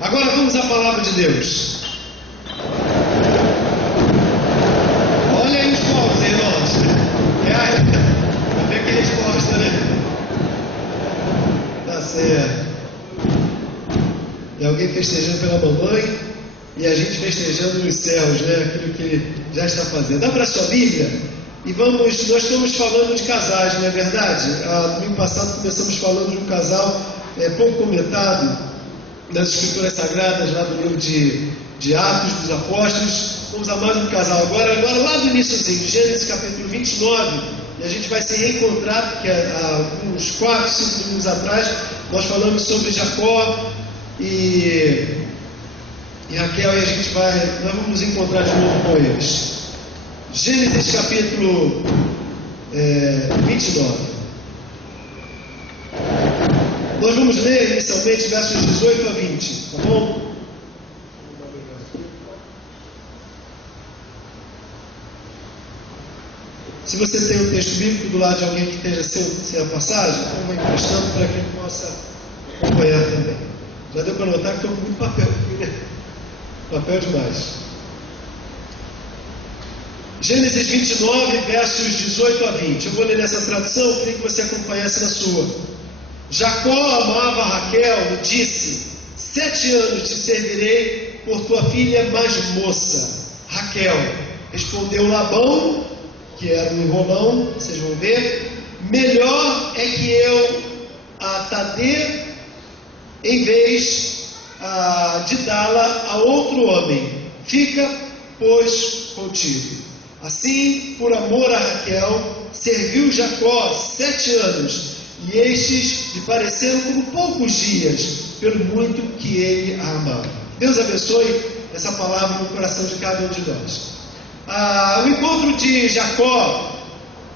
Agora vamos à palavra de Deus. Olha aí os povos, irmãos. Vai ver que eles gostam, né? Tá certo. E alguém festejando pela mamãe e a gente festejando nos céus, né? Aquilo que ele já está fazendo. Abra sua Bíblia e nós estamos falando de casais, não é verdade? Domingo passado começamos falando de um casal pouco comentado das Escrituras Sagradas, lá do livro de Atos dos Apóstolos. Vamos a mais um casal agora lá do iníciozinho, Gênesis capítulo 29, e a gente vai se reencontrar, porque há uns 4, 5 domingos atrás nós falamos sobre Jacó e Raquel, e nós vamos nos encontrar de novo com eles. Gênesis capítulo 29. Nós vamos ler inicialmente versos 18 a 20, tá bom? Se você tem um texto bíblico do lado de alguém que esteja sem a passagem, então vou emprestando para que ele possa acompanhar também. Já deu para notar que estou com muito papel aqui, né? Papel demais. Gênesis 29, versos 18 a 20. Eu vou ler nessa tradução, queria que você acompanhasse na sua. Jacó amava Raquel e disse: 7 anos te servirei por tua filha mais moça, Raquel. Respondeu Labão, que era um enrolão, vocês vão ver: melhor é que eu a dê em vez de dá-la a outro homem. Fica, pois, contigo. Assim, por amor a Raquel, serviu Jacó 7 anos, e estes lhe pareceram como poucos dias, pelo muito que ele a amava. Deus abençoe essa palavra no coração de cada um de nós. O encontro de Jacó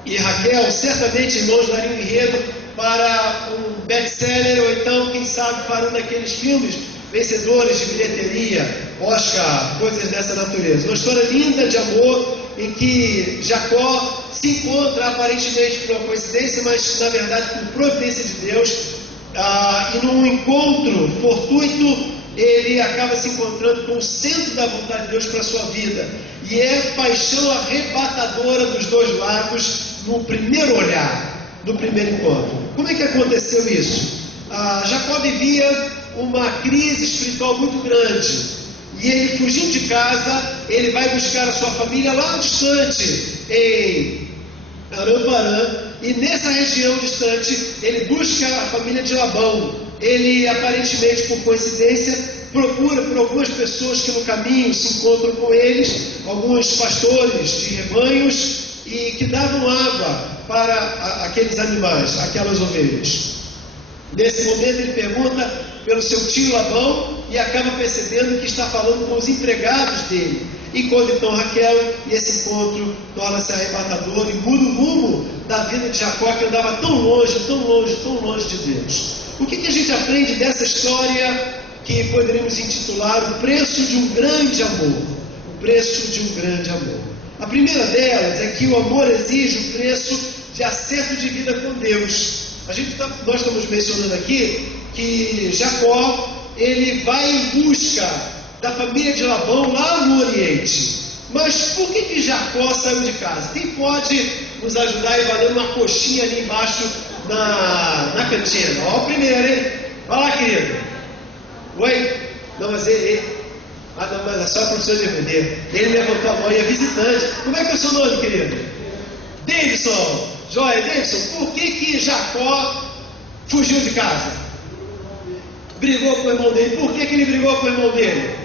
e Raquel certamente, irmãos, daria um enredo para um best-seller, ou então, quem sabe, para um daqueles filmes vencedores de bilheteria, Oscar, coisas dessa natureza. Uma história linda de amor, em que Jacó se encontra aparentemente por uma coincidência, mas na verdade por providência de Deus, e num encontro fortuito ele acaba se encontrando com o centro da vontade de Deus para a sua vida, e é paixão arrebatadora dos dois lados no primeiro olhar, no primeiro encontro. Como é que aconteceu isso? Jacó vivia uma crise espiritual muito grande, e ele, fugindo de casa, ele vai buscar a sua família lá distante, em Aram-Parã, e nessa região distante ele busca a família de Labão. Ele, aparentemente por coincidência, procura por algumas pessoas que no caminho se encontram com eles, alguns pastores de rebanhos, e que davam água para aqueles animais, aquelas ovelhas. Nesse momento ele pergunta pelo seu tio Labão e acaba percebendo que está falando com os empregados dele. E quando então Raquel, e esse encontro torna-se arrebatador e muda o rumo da vida de Jacó, que andava tão longe, tão longe, tão longe de Deus. O que a gente aprende dessa história que poderíamos intitular o preço de um grande amor? O preço de um grande amor. A primeira delas é que o amor exige o preço de acerto de vida com Deus. Nós estamos mencionando aqui que Jacó, ele vai em busca da família de Labão lá no Oriente. Mas por que Jacó saiu de casa? Quem pode nos ajudar e valendo uma coxinha ali embaixo na cantina? Ó, o primeiro, hein? Vai lá, querido. Oi? Não, mas mas é só a professora de vender. Ele levantou a mão e é visitante. Como é que é o seu nome, querido? Davidson. Joia, Davidson, por que Jacó fugiu de casa? Brigou com o irmão dele. Por que ele brigou com o irmão dele?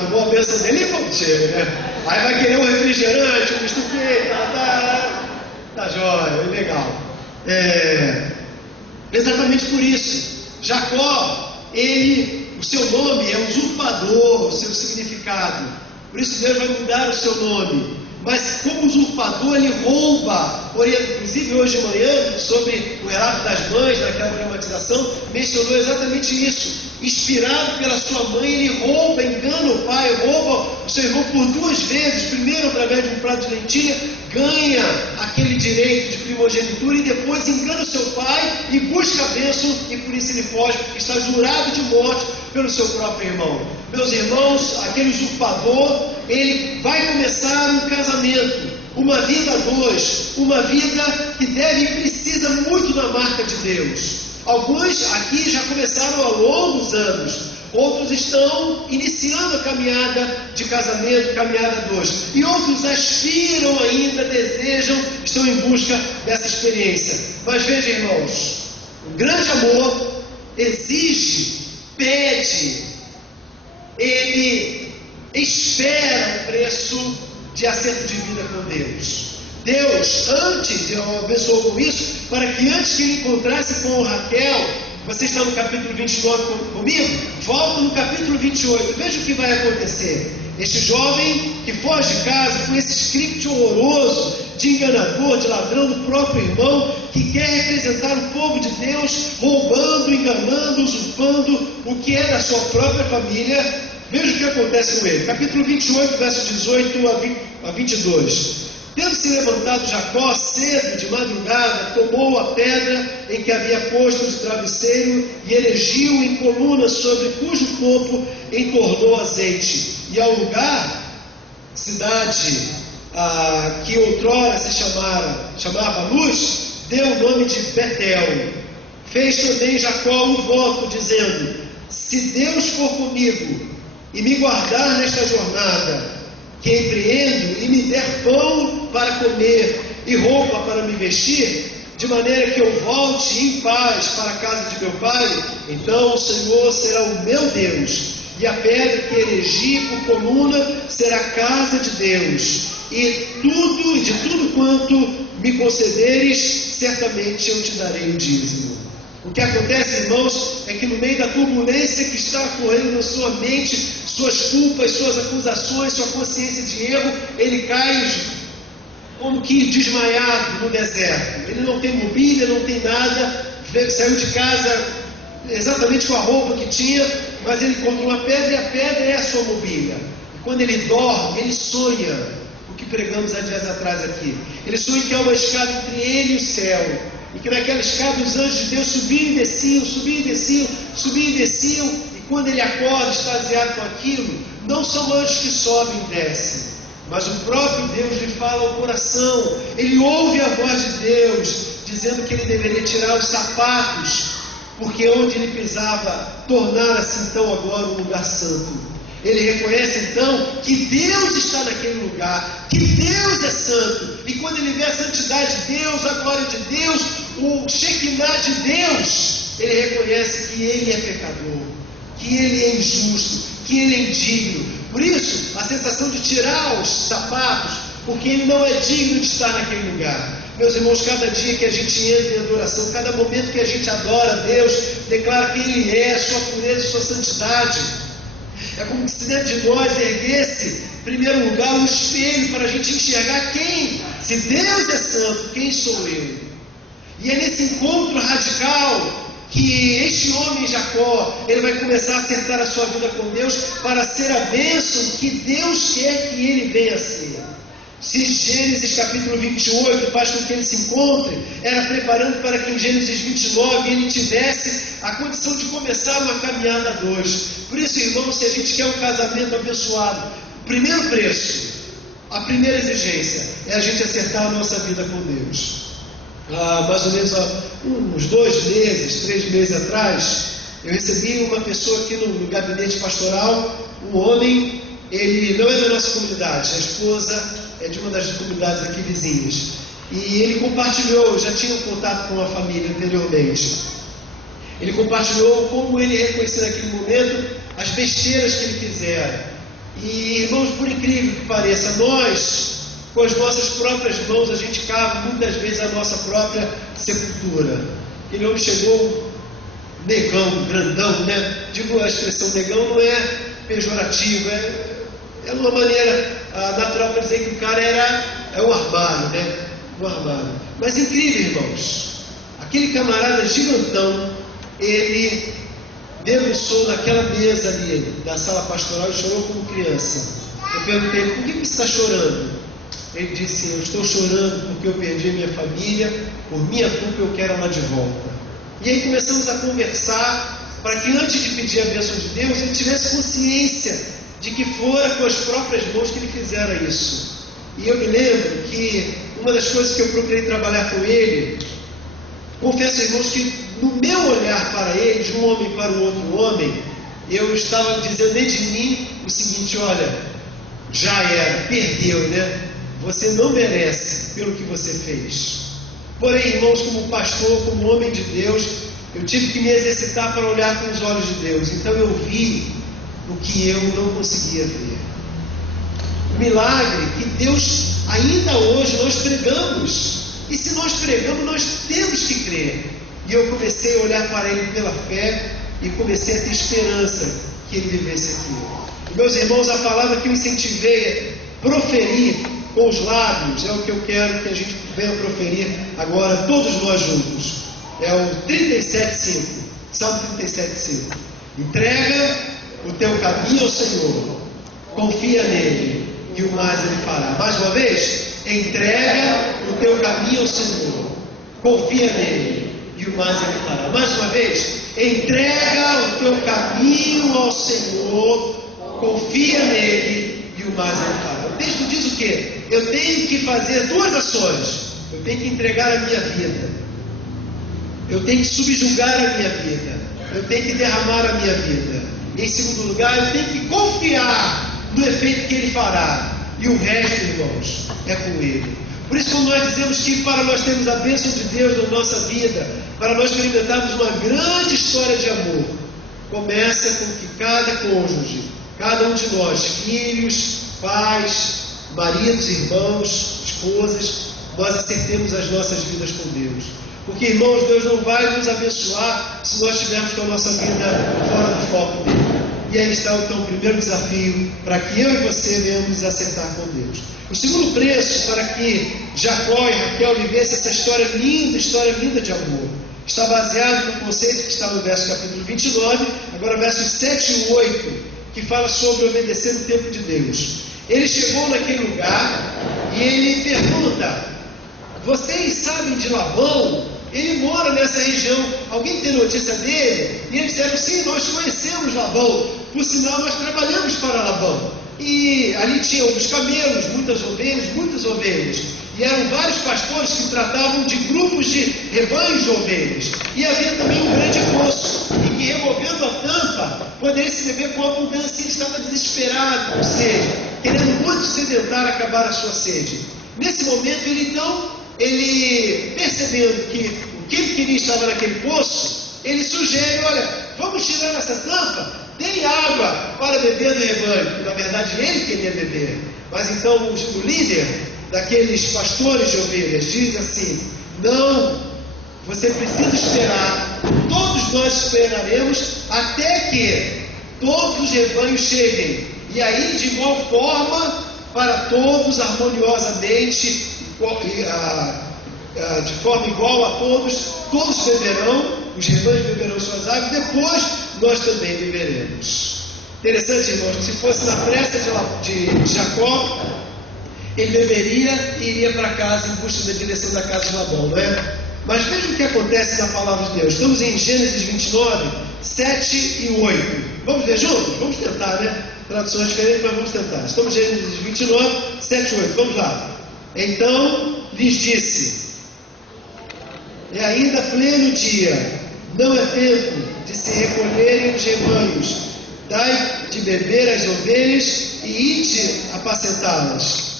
Tomou a bênção dele e como chega, né? Aí vai querer um refrigerante, um misto quente, tá jóia, legal. Exatamente por isso, Jacó, o seu nome é usurpador, o seu significado. Por isso Deus vai mudar o seu nome. mas como usurpador ele rouba. Inclusive hoje de manhã, sobre o relato das mães, naquela dramatização, mencionou exatamente isso. Inspirado pela sua mãe, ele rouba, engana o pai, rouba o seu irmão por 2 vezes. Primeiro, através de um prato de lentilha, ganha aquele direito de primogenitura e depois engana o seu pai e busca a bênção, e por isso ele foge, porque está jurado de morte pelo seu próprio irmão. Meus irmãos, aquele usurpador, ele vai começar um casamento, uma vida a 2, uma vida que deve e precisa muito da marca de Deus. Alguns aqui já começaram ao longo dos anos, outros estão iniciando a caminhada de casamento, caminhada a 2, e outros aspiram ainda, desejam, estão em busca dessa experiência. Mas veja, irmãos, o grande amor exige, pede, ele espera o preço de acerto de vida com Deus. Deus, antes, eu abençoo com isso, para que antes que ele encontrasse com Raquel, você está no capítulo 29 comigo? Volta no capítulo 28, veja o que vai acontecer. Este jovem que foge de casa com esse script horroroso de enganador, de ladrão do próprio irmão, que quer representar o povo de Deus, roubando, enganando, usurpando o que é da sua própria família. Veja o que acontece com ele. Capítulo 28, verso 18 a 22. Tendo se levantado Jacó cedo de madrugada, tomou a pedra em que havia posto de travesseiro e erigiu em coluna, sobre cujo topo entornou azeite. E ao lugar, cidade que outrora se chamava Luz, deu o nome de Betel. Fez também Jacó um voto, dizendo: se Deus for comigo e me guardar nesta jornada que empreendo, e me der pão para comer e roupa para me vestir, de maneira que eu volte em paz para a casa de meu pai, então o Senhor será o meu Deus, e a pedra que erigi por coluna será a casa de Deus, e de tudo quanto me concederes, certamente eu te darei o dízimo. O que acontece, irmãos, é que no meio da turbulência que está ocorrendo na sua mente, suas culpas, suas acusações, sua consciência de erro, ele cai como que desmaiado no deserto. Ele não tem mobília, não tem nada, saiu de casa exatamente com a roupa que tinha, mas ele encontra uma pedra e a pedra é a sua mobília. E quando ele dorme, ele sonha o que pregamos há dias atrás aqui. Ele sonha que há uma escada entre ele e o céu, e que naquela escada os anjos de Deus subiam e desciam, subiam e desciam, subiam e desciam, e quando ele acorda, extasiado com aquilo, não são anjos que sobem e descem, mas o próprio Deus lhe fala ao coração. Ele ouve a voz de Deus, dizendo que ele deveria tirar os sapatos, porque onde ele pisava, tornara-se então agora um lugar santo. Ele reconhece então que Deus está naquele lugar, que Deus é santo, e quando ele vê a santidade de Deus, a glória de Deus, o Shekinah de Deus, ele reconhece que ele é pecador, que ele é injusto, que ele é indigno. Por isso, a sensação de tirar os sapatos, porque ele não é digno de estar naquele lugar. Meus irmãos, cada dia que a gente entra em adoração, cada momento que a gente adora a Deus, declara quem Ele é, sua pureza, sua santidade. É como se dentro de nós erguesse, em primeiro lugar, um espelho para a gente enxergar quem. Se Deus é santo, quem sou eu? E é nesse encontro radical que este homem Jacó, ele vai começar a acertar a sua vida com Deus para ser a bênção que Deus quer que ele venha a ser. Se Gênesis capítulo 28 faz com que ele se encontre, era preparando para que em Gênesis 29 ele tivesse a condição de começar uma caminhada a 2. Por isso, irmãos, se a gente quer um casamento abençoado, o primeiro preço, a primeira exigência é a gente acertar a nossa vida com Deus. Mais ou menos uns 2 meses, 3 meses atrás, eu recebi uma pessoa aqui no gabinete pastoral, um homem, ele não é da nossa comunidade, a esposa é de uma das comunidades aqui vizinhas, e ele compartilhou, eu já tinha um contato com a família anteriormente, ele compartilhou como ele reconheceu naquele momento as besteiras que ele fizera. E irmãos, por incrível que pareça, nós, com as nossas próprias mãos, a gente cava muitas vezes a nossa própria sepultura. Aquele homem chegou negão, grandão, né? Digo, a expressão negão não é pejorativo, Era uma maneira natural para dizer que o cara é um armário, né? Um armário. Mas incrível, irmãos. Aquele camarada gigantão, ele debruçou naquela mesa ali da sala pastoral e chorou como criança. Eu perguntei, por que você está chorando? Ele disse, eu estou chorando porque eu perdi minha família, por minha culpa eu quero ela de volta. E aí começamos a conversar para que antes de pedir a bênção de Deus, ele tivesse consciência de que fora com as próprias mãos que ele fizera isso. E eu me lembro que uma das coisas que eu procurei trabalhar com ele, confesso, irmãos, que no meu olhar para ele, de um homem para o outro homem, eu estava dizendo dentro de mim o seguinte, olha, já era, perdeu, né? Você não merece pelo que você fez. Porém, irmãos, como pastor, como homem de Deus, eu tive que me exercitar para olhar com os olhos de Deus. Então eu vi o que eu não conseguia ver. O milagre que Deus, ainda hoje, nós pregamos. E se nós pregamos, nós temos que crer. E eu comecei a olhar para ele pela fé e comecei a ter esperança que ele vivesse aquilo. Meus irmãos, a palavra que eu incentivei a proferir com os lábios é o que eu quero que a gente venha proferir agora, todos nós juntos. É o 37,5. Salmo 37,5. Entrega o teu caminho ao Senhor, confia nele e o mais ele fará. Mais uma vez, entrega o teu caminho ao Senhor, confia nele e o mais ele fará. Mais uma vez, entrega o teu caminho ao Senhor, confia nele e o mais ele fará. O texto diz o quê? Eu tenho que fazer duas ações. Eu tenho que entregar a minha vida. Eu tenho que subjugar a minha vida. Eu tenho que derramar a minha vida. Em segundo lugar, eu tenho que confiar no efeito que ele fará. E o resto, irmãos, é com ele. Por isso, quando nós dizemos que para nós termos a bênção de Deus na nossa vida, para nós experimentarmos uma grande história de amor, começa com que cada cônjuge, cada um de nós, filhos, pais, maridos, irmãos, esposas, nós acertemos as nossas vidas com Deus. Porque, irmãos, Deus não vai nos abençoar se nós estivermos com a nossa vida fora do foco dele. E aí está então o primeiro desafio para que eu e você venhamos nos acertar com Deus. O segundo preço para que Jacó e Raquel vivessem essa história linda de amor, está baseado no conceito que está no verso capítulo 29, agora versos 7 e 8, que fala sobre obedecer o tempo de Deus. Ele chegou naquele lugar e ele pergunta, vocês sabem de Labão? Ele mora nessa região, alguém tem notícia dele? E eles disseram, sim, nós conhecemos Labão, por sinal nós trabalhamos para Labão. E ali tinha alguns camelos, muitas ovelhas. E eram vários pastores que tratavam de grupos de rebanhos de ovelhas. E havia também um grande poço, e que removendo a tampa, poderia se beber com abundância. Ele estava desesperado, com sede, querendo muito sedentar, acabar a sua sede. Nesse momento, ele percebendo que o que ele queria estava naquele poço, ele sugere, olha, vamos tirar essa tampa, tem água para beber do rebanho. Na verdade, ele queria beber. Mas então o líder daqueles pastores de ovelhas diz assim, não, você precisa esperar, todos nós esperaremos até que todos os rebanhos cheguem. E aí, de igual forma, para todos harmoniosamente, de forma igual a todos beberão, os rebanhos beberão suas águas, depois nós também beberemos. Interessante, irmãos, que se fosse na pressa de Jacó, ele beberia e iria para casa em busca da direção da casa de Labão, não é? Mas veja o que acontece na palavra de Deus. Estamos em Gênesis 29, 7 e 8. Vamos ler juntos? Vamos tentar, né? Traduções diferentes, mas vamos tentar. Estamos em Gênesis 29, 7 e 8. Vamos lá. Então lhes disse, é ainda pleno dia, não é tempo de se recolherem os rebanhos, dai de beber as ovelhas e ide apacentá-las.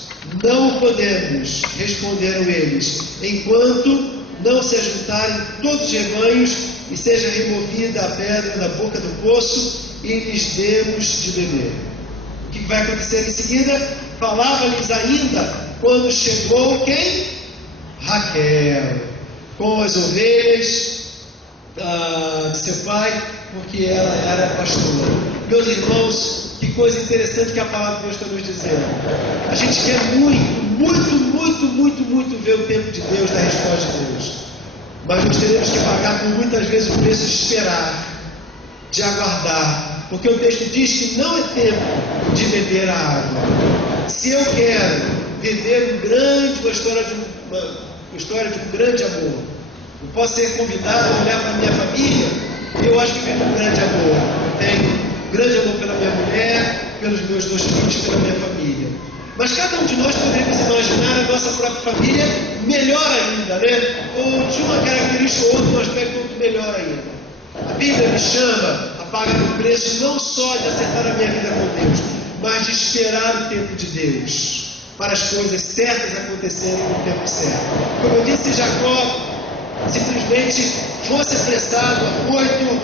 Não podemos, responderam eles, enquanto não se ajuntarem todos os rebanhos e seja removida a pedra da boca do poço e lhes demos de beber. O que vai acontecer em seguida? Falava-lhes ainda quando chegou quem? Raquel, com as ovelhas de seu pai, porque ela era pastora. Meus irmãos, que coisa interessante que a palavra de Deus está nos dizendo. A gente quer muito ver o tempo de Deus, da resposta de Deus. Mas nós teremos que pagar por muitas vezes o preço de esperar, de aguardar. Porque o texto diz que não é tempo de beber a água. Se eu quero viver uma história de um grande amor, eu posso ser convidado a olhar para a minha família, e eu acho que vivo um grande amor. Eu tenho um grande amor pela minha mulher, pelos meus 2 filhos, pela minha família. Mas cada um de nós poderíamos imaginar a nossa própria família melhor ainda, né? Ou de uma característica ou outra, um aspecto muito melhor ainda. A Bíblia me chama a pagar o preço não só de acertar a minha vida com Deus, mas de esperar o tempo de Deus, para as coisas certas acontecerem no tempo certo. Como eu disse, Jacó simplesmente fosse apressado, afoito,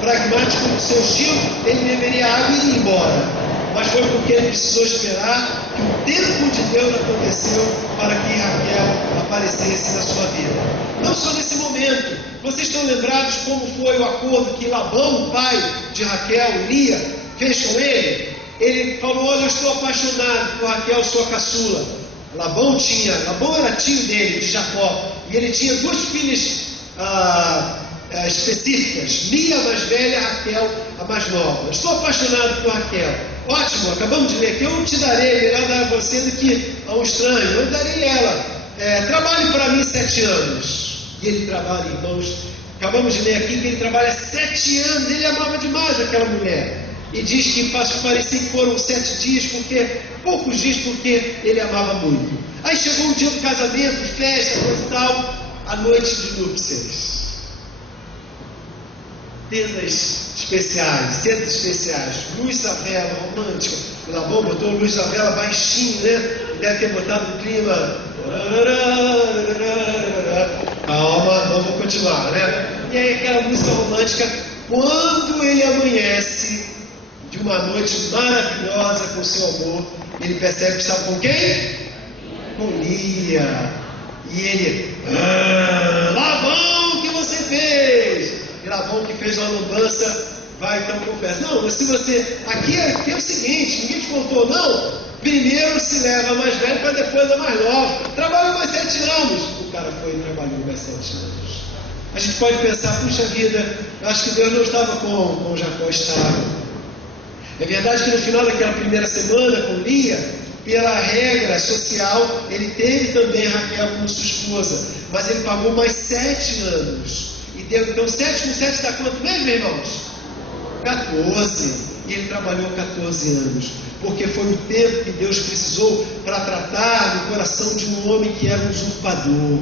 pragmático no seu estilo, ele beberia água e ir embora. Mas foi porque ele precisou esperar que o tempo de Deus aconteceu para que Raquel aparecesse na sua vida. Não só nesse momento. Vocês estão lembrados como foi o acordo que Labão, o pai de Raquel, Lia, fez com ele? Ele falou: olha, eu estou apaixonado por Raquel, sua caçula. Labão era tio dele, de Jacó, e ele tinha 2 filhas específicas, Lia, a mais velha, Raquel, a mais nova. Eu estou apaixonado por Raquel. Ótimo, acabamos de ler que eu te darei, melhor dar a você do que a um estranho. Eu darei ela. Trabalhe para mim 7 anos. E ele trabalha, irmãos. Acabamos de ler aqui que ele trabalha 7 anos. Ele amava demais aquela mulher. E diz que parecia que foram 7 dias, poucos dias, porque ele amava muito. Aí chegou o dia do casamento, festa, coisa e tal, a noite de núpcias. Tendas especiais, luz da vela, romântica. O Labão botou luz da vela baixinho, né? Deve ter botado no clima. Calma, vamos continuar, né? E aí aquela música romântica, quando ele amanhece de uma noite maravilhosa com seu amor, ele percebe que estava com quem? Com Lia. E ele, Labão, o que você fez? E Labão, que fez uma lambança, vai então confessa. Não, mas se você, aqui é o seguinte, ninguém te contou, não? Primeiro se leva a mais velho para depois a mais nova. Trabalhou mais 7 anos. O cara foi e trabalhou mais 7 anos. A gente pode pensar, puxa vida, eu acho que Deus não estava com Jacó, estava. É verdade que no final daquela primeira semana com Lia, pela regra social, ele teve também Raquel como sua esposa, mas ele pagou mais 7 anos. E deu, então 7 com 7 dá quanto mesmo, irmãos? 14. E ele trabalhou 14 anos, porque foi o tempo que Deus precisou para tratar no coração de um homem que era um usurpador.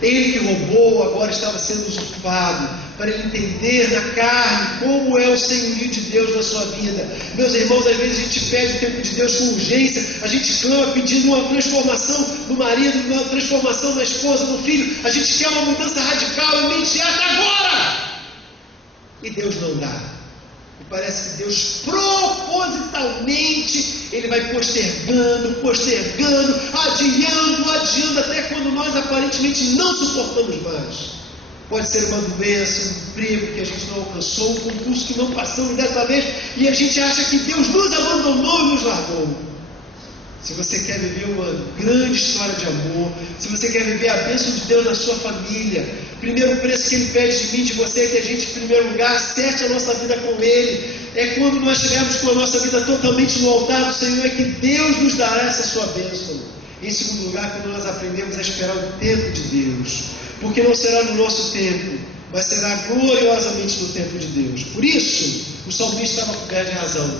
Ele que roubou agora estava sendo usurpado, para ele entender na carne como é o senhorio de Deus na sua vida. Meus irmãos, às vezes a gente pede o tempo de Deus com urgência, a gente clama pedindo uma transformação no marido, uma transformação na esposa, no filho, a gente quer uma mudança radical, imediata, agora! E Deus não dá. E parece que Deus propositalmente, Ele vai postergando, adiando, até quando nós aparentemente não suportamos mais. Pode ser uma doença, um emprego que a gente não alcançou, um concurso que não passamos dessa vez, e a gente acha que Deus nos abandonou e nos largou. Se você quer viver uma grande história de amor, se você quer viver a bênção de Deus na sua família, o primeiro preço que Ele pede de mim, de você, é que a gente, em primeiro lugar, acerte a nossa vida com Ele. É quando nós estivermos com a nossa vida totalmente no altar do Senhor, é que Deus nos dará essa sua bênção. Em segundo lugar, quando nós aprendemos a esperar o tempo de Deus, porque não será no nosso tempo, mas será gloriosamente no tempo de Deus. Por isso, o salmista estava coberto de razão.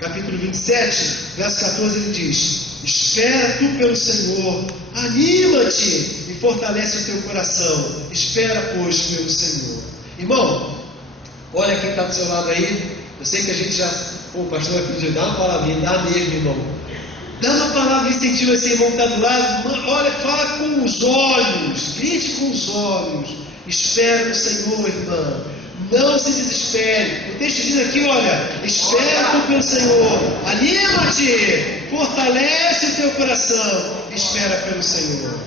Capítulo 27, verso 14, ele diz: espera tu pelo Senhor, anima-te e fortalece o teu coração. Espera, pois, pelo Senhor. Irmão, olha quem está do seu lado aí. Eu sei que a gente já, o pastor vai pedir, dá uma palavrinha, dá mesmo, irmão. Dá uma palavra de incentivo a esse irmão que está do lado. Olha, fala com os olhos, grite com os olhos. Espera no Senhor, irmã. Não se desespere. O texto diz aqui, olha, espera pelo Senhor, anima-te, fortalece o teu coração, espera pelo Senhor.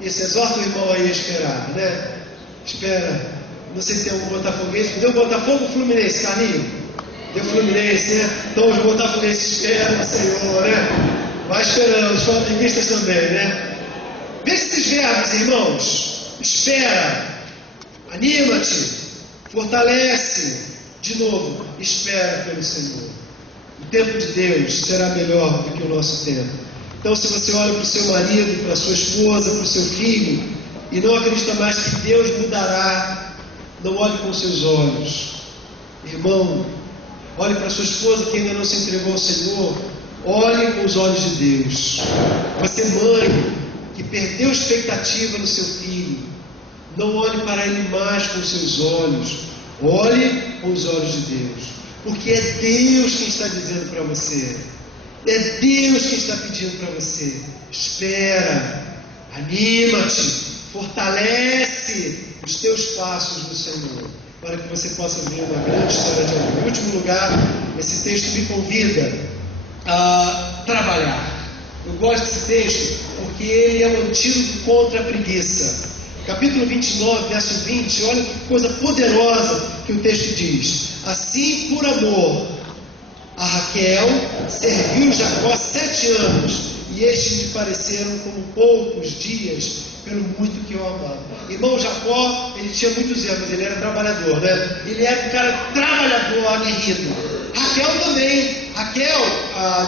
Isso exorta o irmão aí a esperar, né? Espera. Não sei se tem algum botafoguense. Deu Botafogo ou Fluminense, Carlinhos? Deu Fluminense, né? Então os botafoguenses esperam o Senhor, né? Vai esperando, os flamenguistas também, né? Veja esses verbos, irmãos. Espera, anima-te, fortalece. De novo, espera pelo Senhor. O tempo de Deus será melhor do que o nosso tempo. Então, se você olha para o seu marido, para a sua esposa, para o seu filho, e não acredita mais que Deus mudará, não olhe com seus olhos. Irmão, olhe para a sua esposa que ainda não se entregou ao Senhor, olhe com os olhos de Deus. Você, mãe, que perdeu expectativa no seu filho, não olhe para ele mais com os seus olhos, olhe com os olhos de Deus, porque é Deus quem está dizendo para você, é Deus quem está pedindo para você: espera, anima-te, fortalece os teus passos no Senhor, para que você possa ver uma grande história de amor. Em último lugar, esse texto me convida a trabalhar. Eu gosto desse texto porque ele é um antídoto contra a preguiça. Capítulo 29, verso 20, olha que coisa poderosa que o texto diz. Assim, por amor a Raquel, serviu Jacó 7 anos, e estes lhe pareceram como poucos dias, pelo muito que eu amava. Irmão, Jacó, ele tinha muitos erros, ele era trabalhador, né? Ele era um cara trabalhador, aguerrido. Raquel também. Raquel,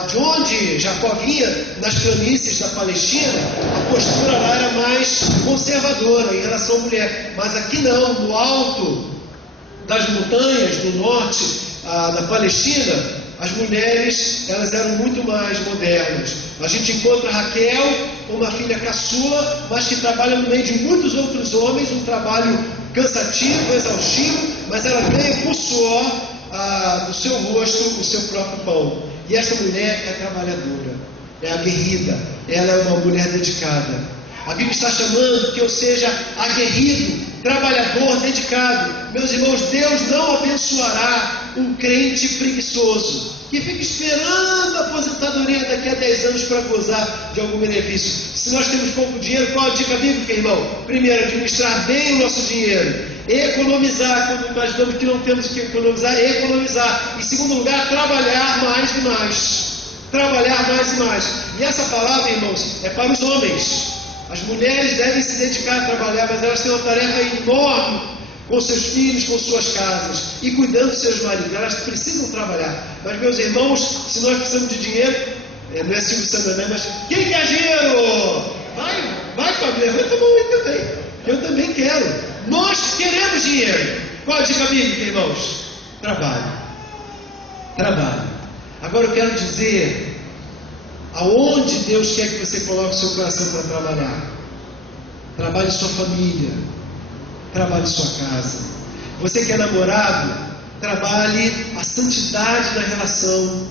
de onde Jacó vinha, nas planícies da Palestina, a postura lá era mais conservadora em relação à mulher. Mas aqui não, no alto das montanhas, no norte da Palestina, as mulheres, elas eram muito mais modernas. A gente encontra Raquel, uma filha caçula, mas que trabalha no meio de muitos outros homens, um trabalho cansativo, exaustivo, mas ela ganha por suor do seu rosto o seu próprio pão. E essa mulher é trabalhadora, é aguerrida, ela é uma mulher dedicada. A Bíblia está chamando que eu seja aguerrido, trabalhador, dedicado. Meus irmãos, Deus não abençoará um crente preguiçoso, que fica esperando a aposentadoria daqui a 10 anos para gozar de algum benefício. Se nós temos pouco dinheiro, qual a dica bíblica, irmão? Primeiro, administrar bem o nosso dinheiro. Economizar, quando imaginamos que não temos que economizar, economizar. Em segundo lugar, trabalhar mais e mais. Trabalhar mais e mais. E essa palavra, irmãos, é para os homens. As mulheres devem se dedicar a trabalhar, mas elas têm uma tarefa enorme com seus filhos, com suas casas e cuidando dos seus maridos. Elas precisam trabalhar. Mas, meus irmãos, se nós precisamos de dinheiro, não é Silvio Santos, né? Mas quem quer dinheiro? Vai, Fábio, levanta a mão aí também. Eu também quero. Nós queremos dinheiro. Qual a dica bíblica, irmãos? Trabalho. Agora eu quero dizer aonde Deus quer que você coloque o seu coração para trabalhar. Trabalhe em sua família. Trabalhe em sua casa. Você que é namorado, trabalhe a santidade da relação,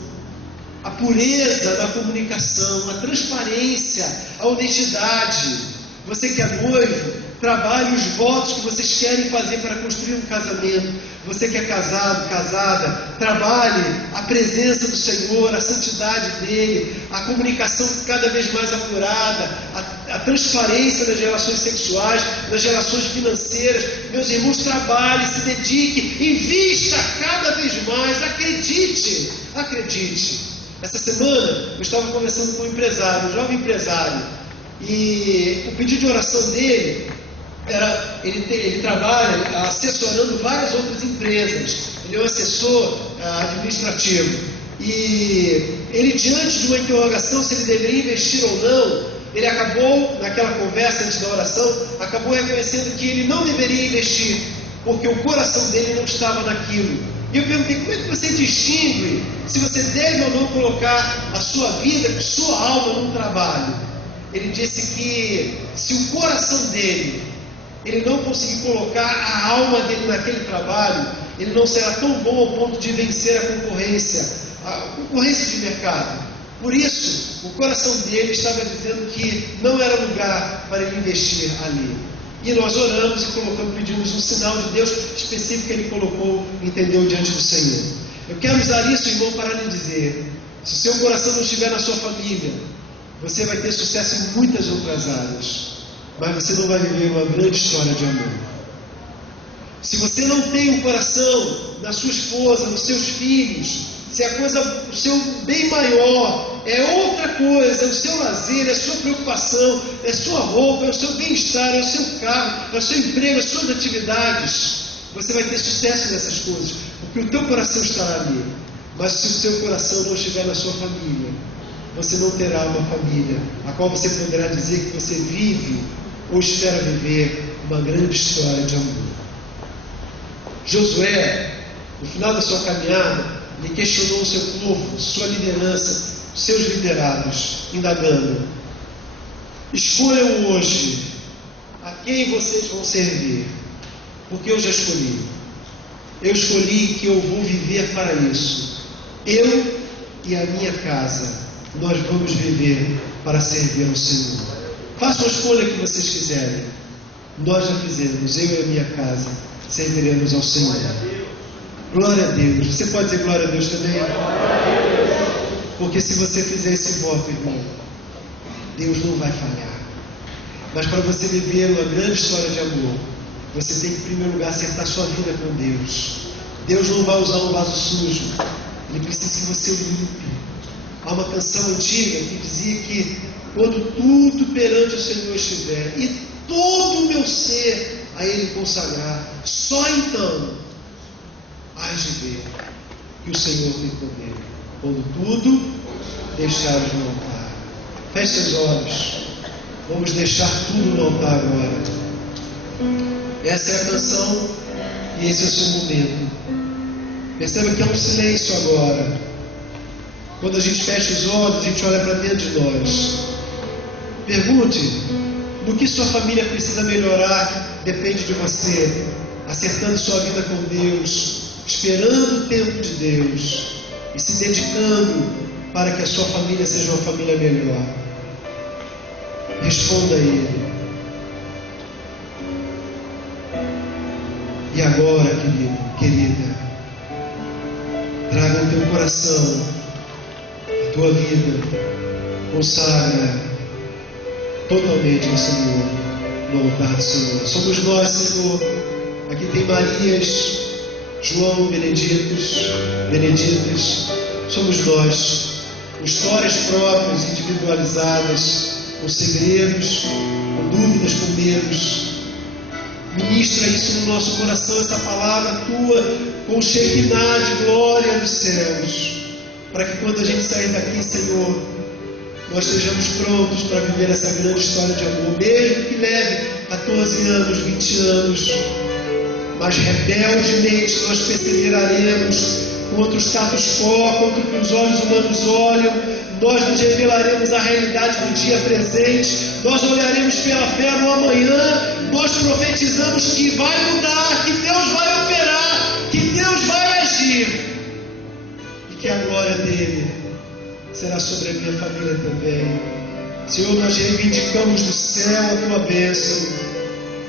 a pureza da comunicação, a transparência, a honestidade. Você que é noivo, trabalhe os votos que vocês querem fazer para construir um casamento. Você que é casado, casada, trabalhe a presença do Senhor, a santidade dele, a comunicação cada vez mais apurada, a transparência das relações sexuais, das relações financeiras. Meus irmãos, trabalhe, se dedique, invista cada vez mais, acredite. Essa semana eu estava conversando com um empresário, um jovem empresário, e o pedido de oração dele era, ele trabalha assessorando várias outras empresas, ele é um assessor administrativo, e ele, diante de uma interrogação se ele deveria investir ou não, ele acabou, naquela conversa antes da oração, acabou reconhecendo que ele não deveria investir, porque o coração dele não estava naquilo. E eu perguntei: como é que você distingue se você deve ou não colocar a sua vida, sua alma num trabalho? Ele disse que se o coração dele, ele não conseguir colocar a alma dele naquele trabalho, ele não será tão bom ao ponto de vencer a concorrência de mercado. Por isso, o coração dele estava dizendo que não era lugar para ele investir ali. E nós oramos e colocamos, pedimos um sinal de Deus específico que ele colocou, entendeu, diante do Senhor. Eu quero usar isso, irmão, para lhe dizer: se o seu coração não estiver na sua família, você vai ter sucesso em muitas outras áreas, mas você não vai viver uma grande história de amor. Se você não tem um coração na sua esposa, nos seus filhos, se a coisa, o seu bem maior é outra coisa, é o seu lazer, é a sua preocupação, é a sua roupa, é o seu bem-estar, é o seu carro, é o seu emprego, as suas atividades, você vai ter sucesso nessas coisas, porque o teu coração estará ali. Mas se o teu coração não estiver na sua família, você não terá uma família a qual você poderá dizer que você vive ou espera viver uma grande história de amor. Josué, no final da sua caminhada, ele questionou o seu povo, sua liderança, seus liderados, indagando: escolham hoje a quem vocês vão servir, porque eu já escolhi. Eu escolhi que eu vou viver para isso. Eu e a minha casa, nós vamos viver para servir ao Senhor. Façam a escolha que vocês quiserem. Nós já fizemos, eu e a minha casa serviremos ao Senhor. Glória a Deus. Você pode dizer glória a Deus também? Porque se você fizer esse voto, irmão, Deus não vai falhar. Mas para você viver uma grande história de amor, você tem que, em primeiro lugar, acertar sua vida com Deus. Deus não vai usar um vaso sujo. Ele precisa que você o limpe. Há uma canção antiga que dizia que quando tudo perante o Senhor estiver e todo o meu ser a Ele consagrar, só então hás de ver que o Senhor tem poder. Quando tudo deixares no altar. Feche os olhos. Vamos deixar tudo no altar agora. Essa é a canção e esse é o seu momento. Perceba que há um silêncio agora. Quando a gente fecha os olhos, a gente olha para dentro de nós. Pergunte: no que sua família precisa melhorar? Depende de você. Acertando sua vida com Deus, esperando o tempo de Deus e se dedicando para que a sua família seja uma família melhor. Responda a Ele. E agora, querido, querida, traga o teu coração, a tua vida, consagra totalmente ao Senhor, no altar do Senhor. Somos nós, Senhor. Aqui tem Marias, João, Beneditas. Somos nós, com histórias próprias, individualizadas, com segredos, com dúvidas, com medos. Ministra isso no nosso coração, essa palavra tua, com Shekinah de glória dos céus, para que quando a gente sair daqui, Senhor, nós estejamos prontos para viver essa grande história de amor, mesmo que leve 14 anos, 20 anos, mas rebeldemente nós perseveraremos contra o status quo, contra o que os olhos humanos olham. Nós nos revelaremos a realidade do dia presente, nós olharemos pela fé no amanhã, nós profetizamos que vai mudar, que Deus vai operar, que Deus vai agir, e que a glória dele será sobre a minha família também. Senhor, nós reivindicamos do céu a tua bênção.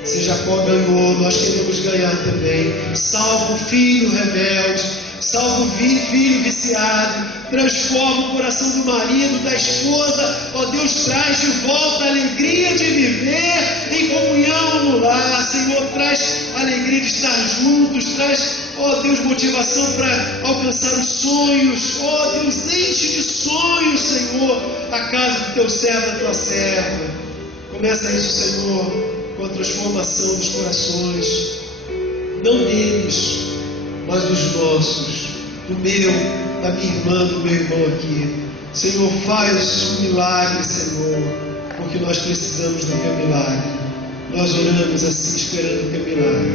Se Jacó ganhou, nós queremos ganhar também. Salva o filho rebelde, salva o filho viciado, transforma o coração do marido, da esposa, ó Deus, traz de volta a alegria de viver em comunhão no lar, Senhor, traz a alegria de estar juntos, traz, ó Deus, motivação para alcançar os sonhos, ó Deus, enche de sonhos, Senhor, a casa do teu servo, da tua serva. Começa isso, Senhor, com a transformação dos corações, não deles, mas dos nossos, do meu, da minha irmã, do meu irmão aqui. Senhor, faz um milagre, Senhor, porque nós precisamos do teu milagre. Nós oramos assim, esperando o teu milagre.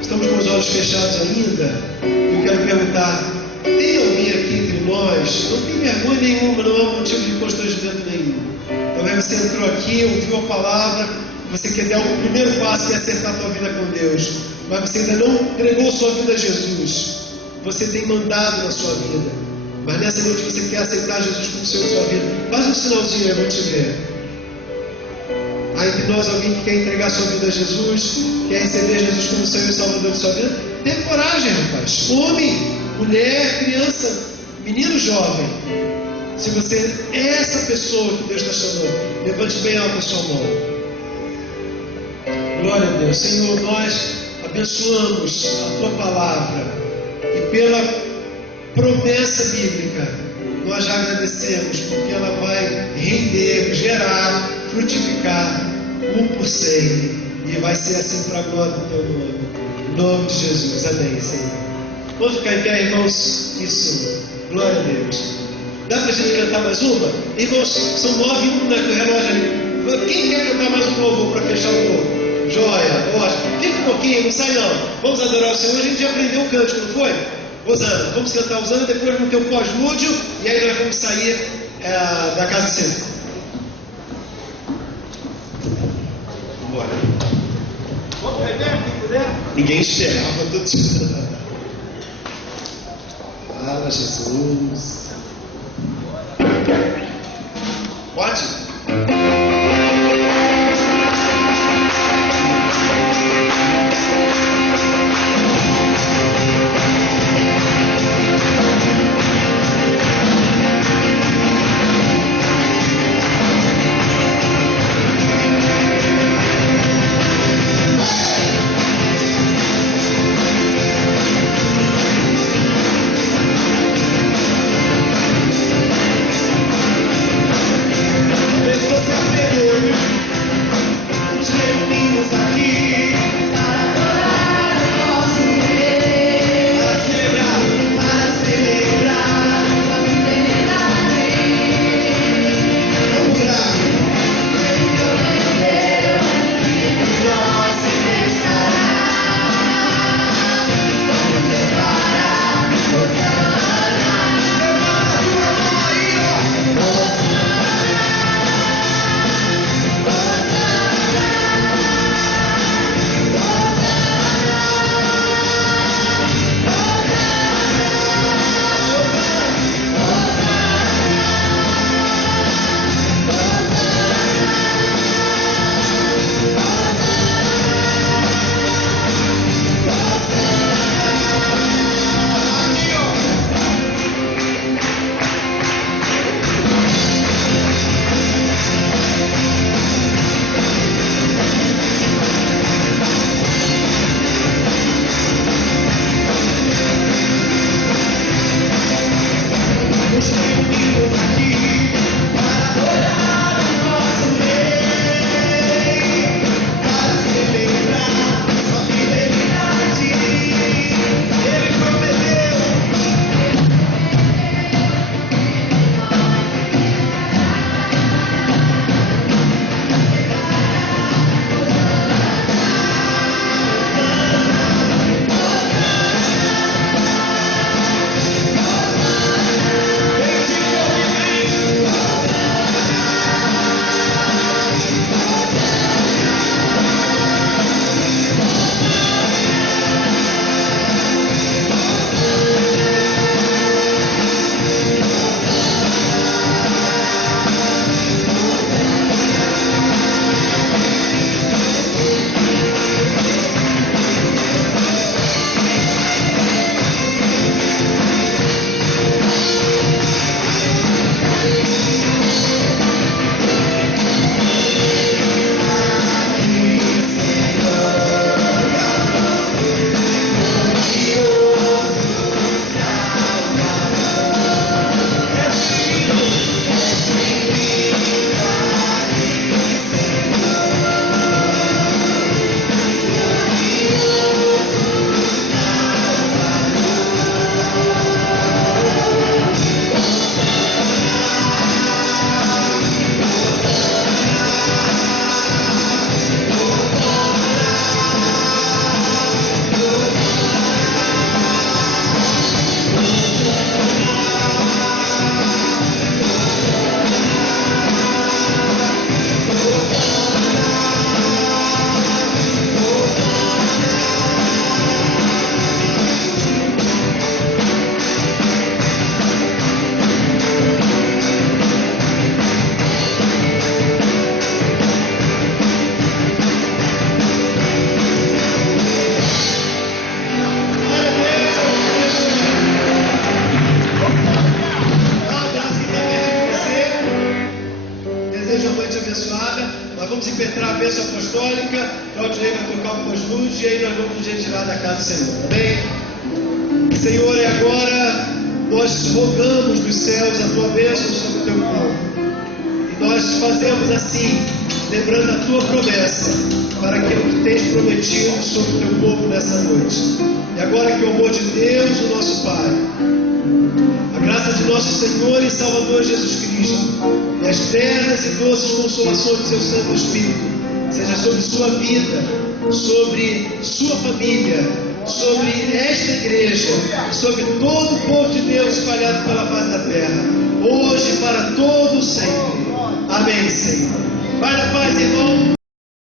Estamos com os olhos fechados ainda. Eu quero perguntar: tem alguém aqui entre nós? Não tem vergonha nenhuma, não há motivo de constrangimento nenhum. Talvez você entrou aqui, ouviu a palavra, você quer dar o primeiro passo, que é acertar a tua vida com Deus, mas você ainda não entregou sua vida a Jesus. Você tem mandado na sua vida, mas nessa noite você quer aceitar Jesus como Senhor da sua vida. Faz um sinalzinho, eu vou te ver. Há entre nós alguém que quer entregar sua vida a Jesus, quer receber Jesus como Senhor e Salvador de sua vida? Tenha coragem, rapaz. Homem, mulher, criança, menino, jovem. Se você é essa pessoa que Deus está chamando, levante bem alto a sua mão. Glória a Deus. Senhor, nós abençoamos a tua palavra e pela promessa bíblica, nós já agradecemos, porque ela vai render, gerar, frutificar 1%, e vai ser assim para a glória do teu nome. Em nome de Jesus, amém, Senhor. Vamos ficar em pé, irmãos? Isso, glória a Deus. Dá para a gente cantar mais uma? Irmãos, são 9h01, né, com o relógio ali. Quem quer cantar mais um louvor para fechar o culto? Joia, ótimo. Fica um pouquinho, não sai não. Vamos adorar o Senhor. A gente já aprendeu o cântico, não foi? Rosana, vamos cantar Rosana, depois vamos ter o pós-lúdio, e aí nós vamos sair da casa de centro. Bora. Vamos beber, quem puder? Ninguém esperava, tô tirando. Fala, Jesus. Pode? bênção apostólica, Claudinei vai tocar algumas luzes e aí nós vamos nos retirar da casa do Senhor, tá bem? Senhor, e agora nós rogamos dos céus a tua bênção sobre o teu povo. E nós fazemos assim, lembrando a tua promessa, para aquilo que tens prometido sobre o teu povo nessa noite. E agora que o amor de Deus, o nosso Pai, a graça de nosso Senhor e Salvador Jesus Cristo, e as ternas e doces consolações do seu Santo Espírito, seja sobre sua vida, sobre sua família, sobre esta igreja, sobre todo o povo de Deus espalhado pela face da terra, hoje e para todos sempre. Amém, Senhor. Vai na paz, irmão.